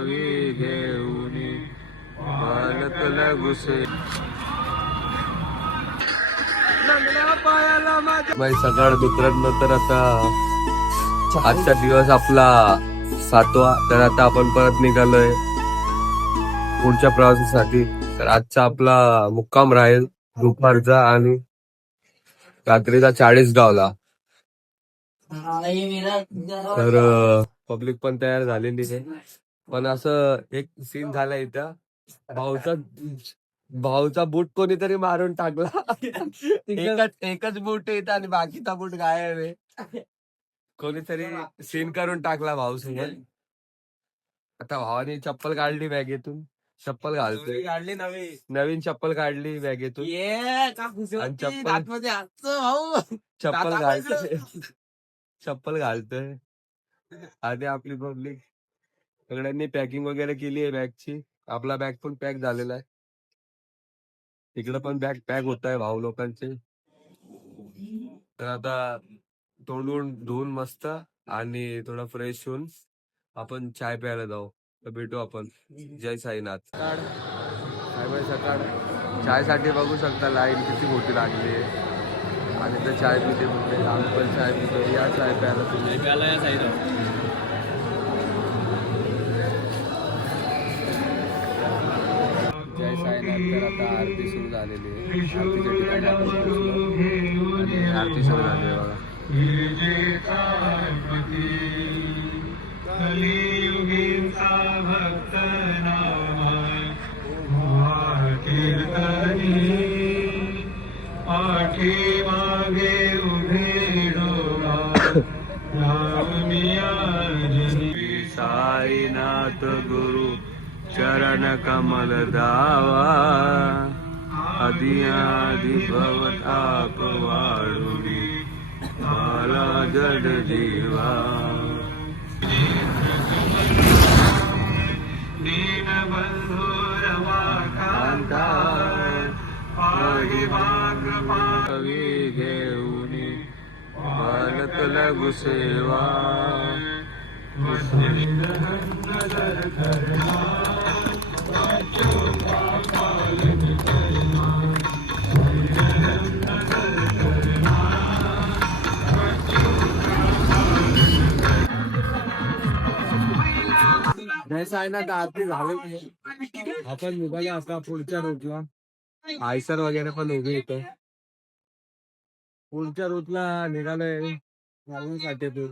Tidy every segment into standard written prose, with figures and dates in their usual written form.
कवी घेऊनी बालकला गुसे बाई सकाळ मित्रांनो. तर आता आजचा दिवस आपला 7वा. तर आता आपण परत निघालोय पुढच्या प्रवासासाठी. तर आजचा आपला मुक्काम राहील दुपारचा आणि रात्रीचा 40गावला. तर पब्लिक पण तयार झालेली आहे. पण असं एक सीन झाला इथं, भाऊचा भाऊचा बूट कोणीतरी मारून टाकला. एकच बूट येत आणि बाकीचा बूट गायब आहे. कोणीतरी सीन करून टाकला भाऊ सोबत. आता भावाने चप्पल काढली बॅगेतून, चप्पल घालतोय. काढली नवीन चप्पल काढली बॅगेतून आणि चप्पल घालतोय. चप्पल घालतोय आणि आपली पब्लिक सगळ्यांनी पॅकिंग वगैरे केली आहे बॅगची. आपला बॅग पण पॅक झालेला आहे. इकडे पण बॅग पॅक होत आहे भाऊ लोकांचे. तर आता तोंडून धुवून मस्त आणि थोडा फ्रेश होऊन आपण चाय प्यायला जाऊ. तर भेटू आपण. जय साईनाथ. सकाळ सकाळ चाय साठी बघू शकता लाईन किती मोठी लागली आहे. आणि ते चाय पिते म्हणते अंकल चाय पितो. या चाय प्यायला तुम्ही प्यायला या साईनाथ. जय साईनाथ. तर आता आरती सुरू झालेली आहे. आरतीच्या ठिकाणी आपण पोहोचलो आणि आरती सुरू झाली आहे बघा. कलियुगींचा भक्त पाठी मागे उभे साईनाथ गुरु चरण कमल धावा. आदि भवताप वाढुनी मला जड जीवा. कवी घेऊनी बालकला गुसेवा. साईनाथ आरती झाली. आपण निघाले आता पुढच्या रूटला. आयसर वगैरे पण उभे येतो. पुढच्या रूटला निघालोय काटेपूर.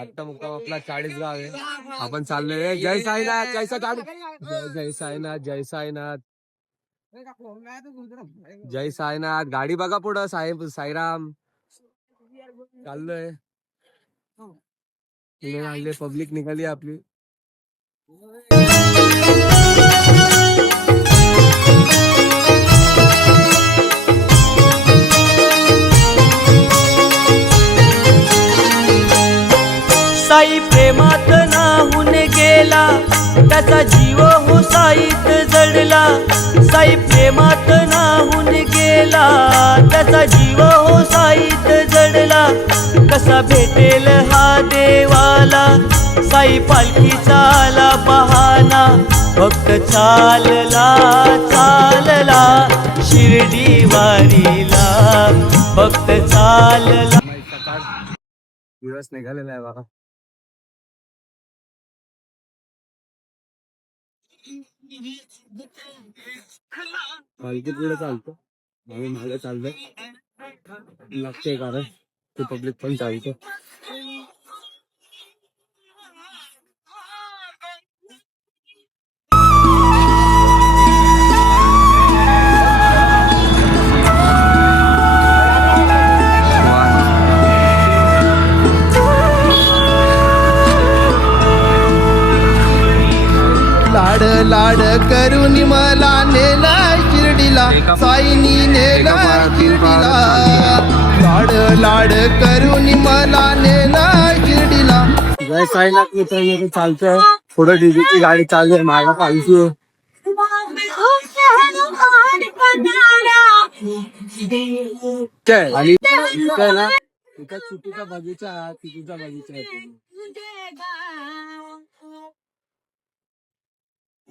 आता मुक्काम आपला 40गाव आहे. आपण चाललोय. जय साईनाथ. जय जय साईनाथ. जय साईनाथ. जय साईनाथ. गाडी बघा पुढं. साईराम चाललोय. पब्लिक निघाली आपली. साई प्रेमात नाहून गेला त्याचा जीव हो साईत जडला. साई प्रेमात नाहून गेला त्याचा जीव हो साईत जडला. कसा भेटेल हा देवाला साई पालखीचा आला बहाना. भक्त चालला चालला शिर्डी वारीला. भक्त चालला. दिवस निघालेला आहे बघा. पालखी पुढे चालतो आम्ही मागे चाललोय. लागते कारण ते पब्लिक पण चालतो. लाड लाड करून मला नेला शिर्डीला. साईनी नेला शिर्डीला. लाड लाड करून मला नेला शिर्डीला. जय साईनाथ मित्रांनो. चालतंय पुढे डीजेची गाडी चालू आहे. माझा पालखी आणि ना इथं चुकीचा बगीचा आहे.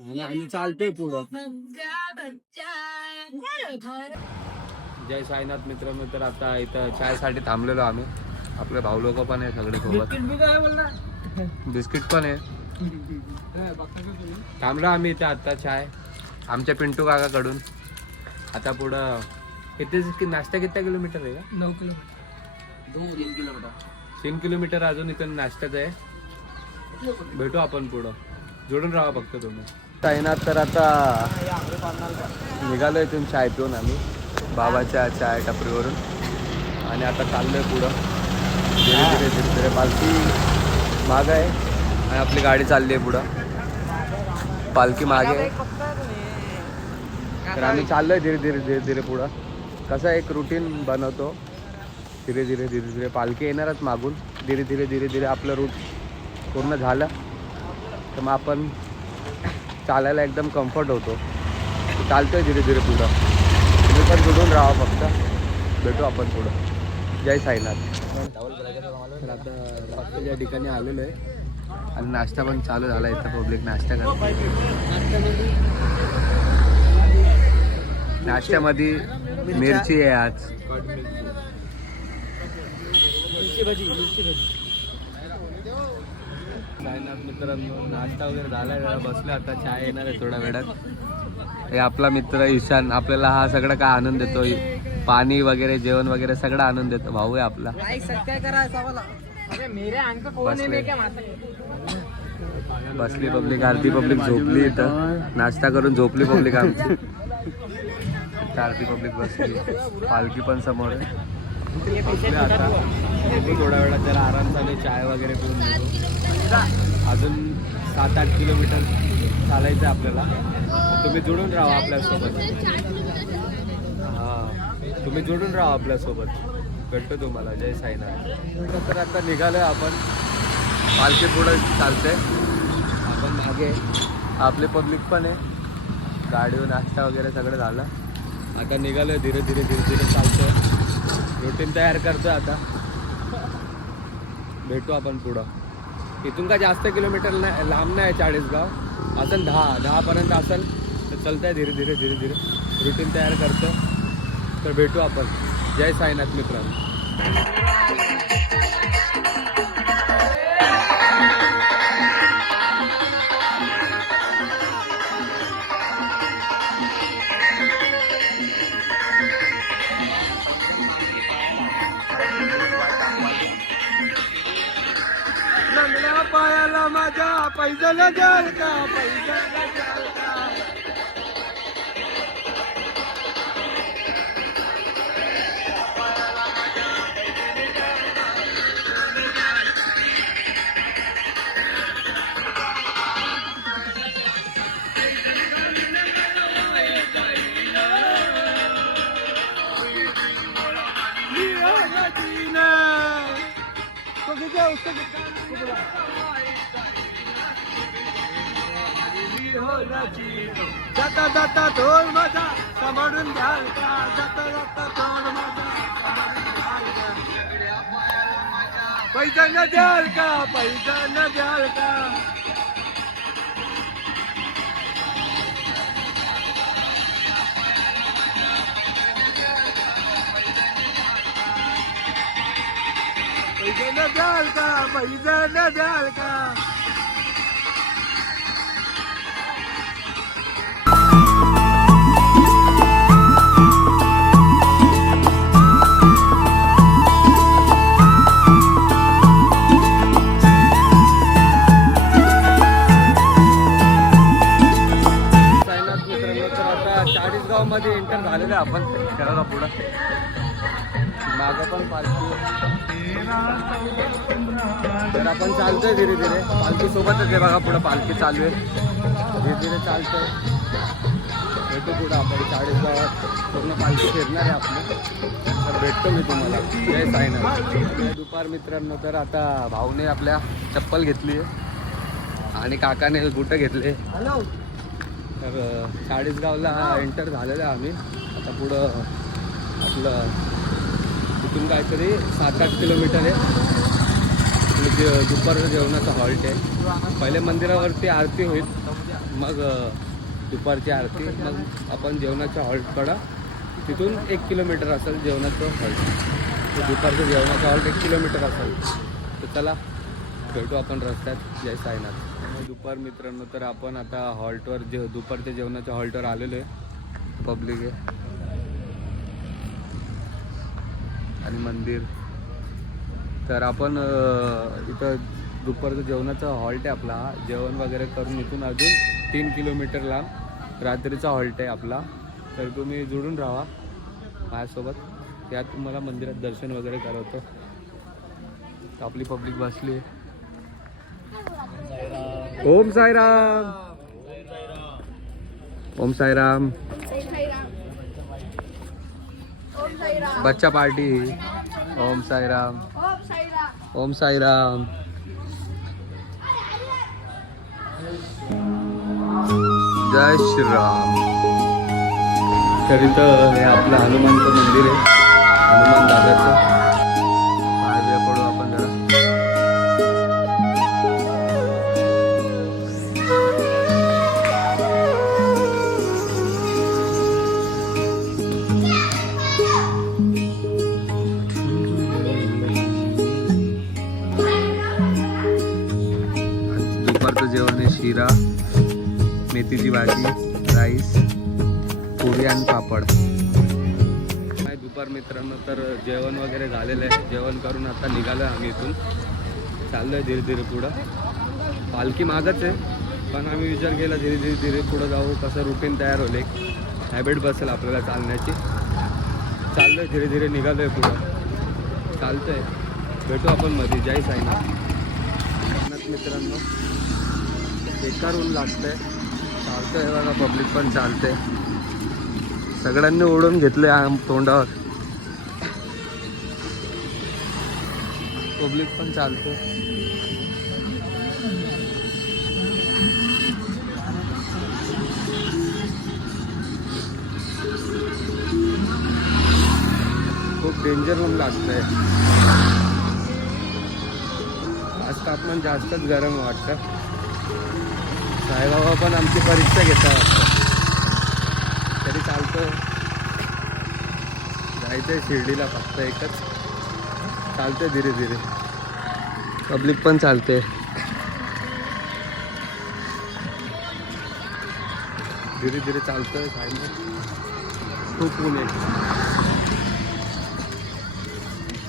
आणि चालतंय पुढं. जय साईनाथ मित्रांनो. तर आता इथं चायसाठी थांबलेलो आम्ही. आपले भाऊ लोक पण आहे सगळे सोबत. बिस्किट पण आहे. थांबलो आम्ही इथे आता चाय आमच्या पिंटू काकाकडून. आता पुढं किती नाश्ता किती किलोमीटर आहे का? 9 किलोमीटर. 3 किलोमीटर अजून इथं नाश्त्याचं आहे. भेटू आपण पुढं. जोडून राहा फक्त तुम्ही. साईनाथ तर आता निघालो इथून चाय पिऊन आम्ही बाबाच्या चाय टपरीवरून. आणि आता चाललोय पुढं धीरे धीरे. पालखी माग आहे आणि आपली गाडी चालली आहे पुढं. पालखी मागे आहे. तर आम्ही चाललोय धीरे धीरे पुढं. कसं एक रुटीन बनवतो धीरे धीरे. पालखी येणारच मागून. धीरे धीरे आपलं रूट पूर्ण झालं तर मग आपण चालायला एकदम कम्फर्ट होतो. चालतोय धीरे पुढं. तुम्ही पण जुडून राहा फक्त. भेटू आपण पुढं. जय साईनाथ. तर आता रस्त्याच्या ठिकाणी आलेलो आहे आणि नाश्ता पण चालू झाला. इथं पब्लिक नाश्ता करते. नाश्त्यामध्ये मिरची आहे आज. साईनाथ मित्रांनो नाश्ता वगैरे झाला. जरा बसले आता. चाय येणार आहे थोड्या वेळात. हे आपला मित्र ईशान आपल्याला हा सगळं काय आनंद देतो. पाणी वगैरे जेवण वगैरे सगळं आनंद देतो. भाऊ आहे आपला. बसली पब्लिक. अर्धी पब्लिक झोपली इथं. नाश्ता करून झोपली पब्लिक आमची. अर्धी पब्लिक बसली. पालखी पण समोर आहे. आता थोड्या वेळात जरा आराम चालू. चाय वगैरे पिऊन निघू. अजून 7-8 किलोमीटर चालायचं आपल्याला. तुम्ही जोडून राहा आपल्यासोबत. हां तुम्ही जोडून राहा आपल्यासोबत. भेटतो तुम्हाला. जय साईनाथ. तर आता निघालोय आपण. पालखी पुढं चालते. आपण मागे. आपले पब्लिक पण आहे. गाडीवर नाश्ता वगैरे सगळं झालं. आता निघालोय धीरे धीरे चालतोय. रुटीन तयार करतोय आता. भेटू आपण पुढं. इथून का जास्त किलोमीटर नाही, लांब नाही. 40गाव असेल. 10पर्यंत असेल. तर चालतंय धीरे धीरे रुटीन तयार करतो. तर भेटू आपण. जय साईनाथ मित्रांनो. पायाला माझ्या पैसा न द्याल का? पैसा न द्याल का? जाता जाता ढोल माझा सांभाळून घ्याल का? जाता जाता ढोल माझा पैसा न द्याल का? पैसा न द्याल का? पैसा न द्याल का? पैसा न द्याल का? मध्ये एंटर झालेलं आहे आपण. खेळायला पुढं मागं पण पालखी. तर आपण चालतोय धीरे धीरे. पालखी सोबतच आहे बघा. पुढं पालखी चालू आहे. धीरे धीरे चालतोय. भेटू पुढं आपण. 40 गावात पूर्ण पालखी फिरणार आहे आपली. तर भेटतो मी तुम्हाला. जय साईनाथ. दुपार मित्रांनो. तर आता भाऊने आपल्या चप्पल घेतली आहे आणि काकाने बुटं घेतले. तर 40गावला एंटर झालेलं आहे आम्ही. आता पुढं आपलं इथून काहीतरी 7-8 किलोमीटर आहे. आपलं दुपारचं जेवणाचं हॉल्ट आहे. पहिले मंदिरावरती आरती होईल, मग दुपारची आरती, मग आपण जेवणाच्या हॉल्टकडं तिथून 1 किलोमीटर असेल जेवणाचं हॉल्ट. दुपारचं जेवणाचं हॉल्ट 1 किलोमीटर असेल. तर चला भेटू आपण रस्त्यात जय साईनाथ. दुपार मित्रांनो, तर आपण आता हॉल्टवर दुपारच्या जेवणाच्या हॉल्टवर आलेलो आहे. पब्लिक आहे आणि मंदिर. तर आपण इथं दुपारचं जेवणाचा हॉल्ट आहे आपला. जेवण वगैरे करून इथून अजून 3 किलोमीटर लांब रात्रीचा हॉल्ट आहे आपला. तर तुम्ही जुळून राहा माझ्यासोबत. यात तुम्हाला मंदिरात दर्शन वगैरे करवतो. आपली पब्लिक बसली आहे. ओम साईराम. ओम साईराम. बच्चा पार्टी. ओम साईराम. ओम साईराम. जय श्रीराम. तर इथं हे आपलं हनुमानचं मंदिर आहे. हनुमान दादाचं. पाहायला पडू आपण जरा. दुपारचं जेवण आहे शिरा, मेथीची भाजी, राईस, पुरी आणि पापड. दुपार मित्रांनो, तर जेवण वगैरे झालेलं आहे. जेवण करून आता निघालो आम्ही इथून. चाललो आहे धीरे धीरे पुढं. पालखी मागच आहे, पण आम्ही विचार केला धीरे धीरे पुढं जाऊ. कसं रुटीन तयार होईल, एक हॅबिट बसेल आपल्याला चालण्याची. चाललो आहे धीरे धीरे, निघालो आहे पुढं. चालतं आहे. भेटू आपण मध्ये. जय साईनाथ. मित्रांनो, बेकार ऊन लागतंय. चालतंय बघा, पब्लिक पण चालते. सगळ्यांनी ओढून घेतले तोंडावर. पब्लिक पण चालते. खूप डेंजर ऊन लागतंय. आज तापमान जास्तच गरम वाटतं. साईबाबा पण आमची परीक्षा घेतात. तरी चालतं. जायचंय शिर्डीला फक्त एकच. चालते धीरे धीरे. पब्लिक पण चालते. धीरे धीरे चालतंय. खूप ऊन आहे.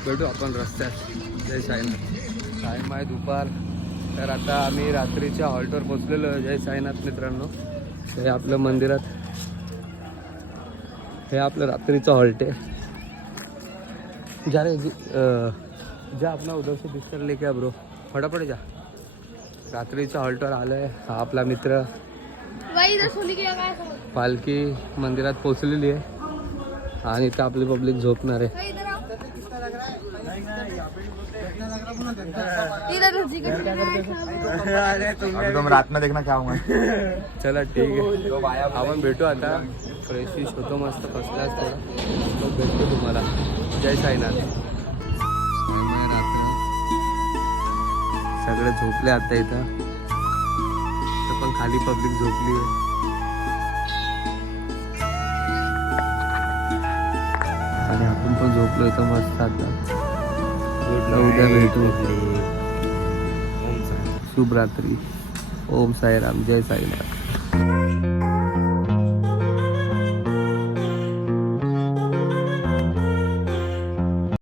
भेटू आपण रस्त्यात. जय साईनाथ. टाईम आहे दुपार. तर आता आम्ही रात्रीच्या हॉल्टवर पोचलेलो आहे. जय साईनाथ मित्रांनो. हे आपलं मंदिरात, हे आपलं रात्रीचं हॉल्ट आहे. जा रे जा, अपना उधर से बिस्तर लेके आ ब्रो, फटाफट जा. रात्रीच्या हॉल्टवर आलोय. हा आपला मित्र. पालखी मंदिरात पोचलेली आहे आणि इथं आपली पब्लिक झोपणार आहे. तुम रात में देखना क्या होगा. चला ठीक आहे, आपण भेटू आता. फ्रेश विश होतो मस्त, फसलाच थोडा. मग भेटतो तुम्हाला. जय साईनाथ. सगळे झोपले आता इथं. तर पण खाली पब्लिक झोपली आहे. आणि आपण पण झोपलो इथं मस्त आता. उद्या भेटू. शुभ रात्री. ओम साईराम. जय साईनाथ.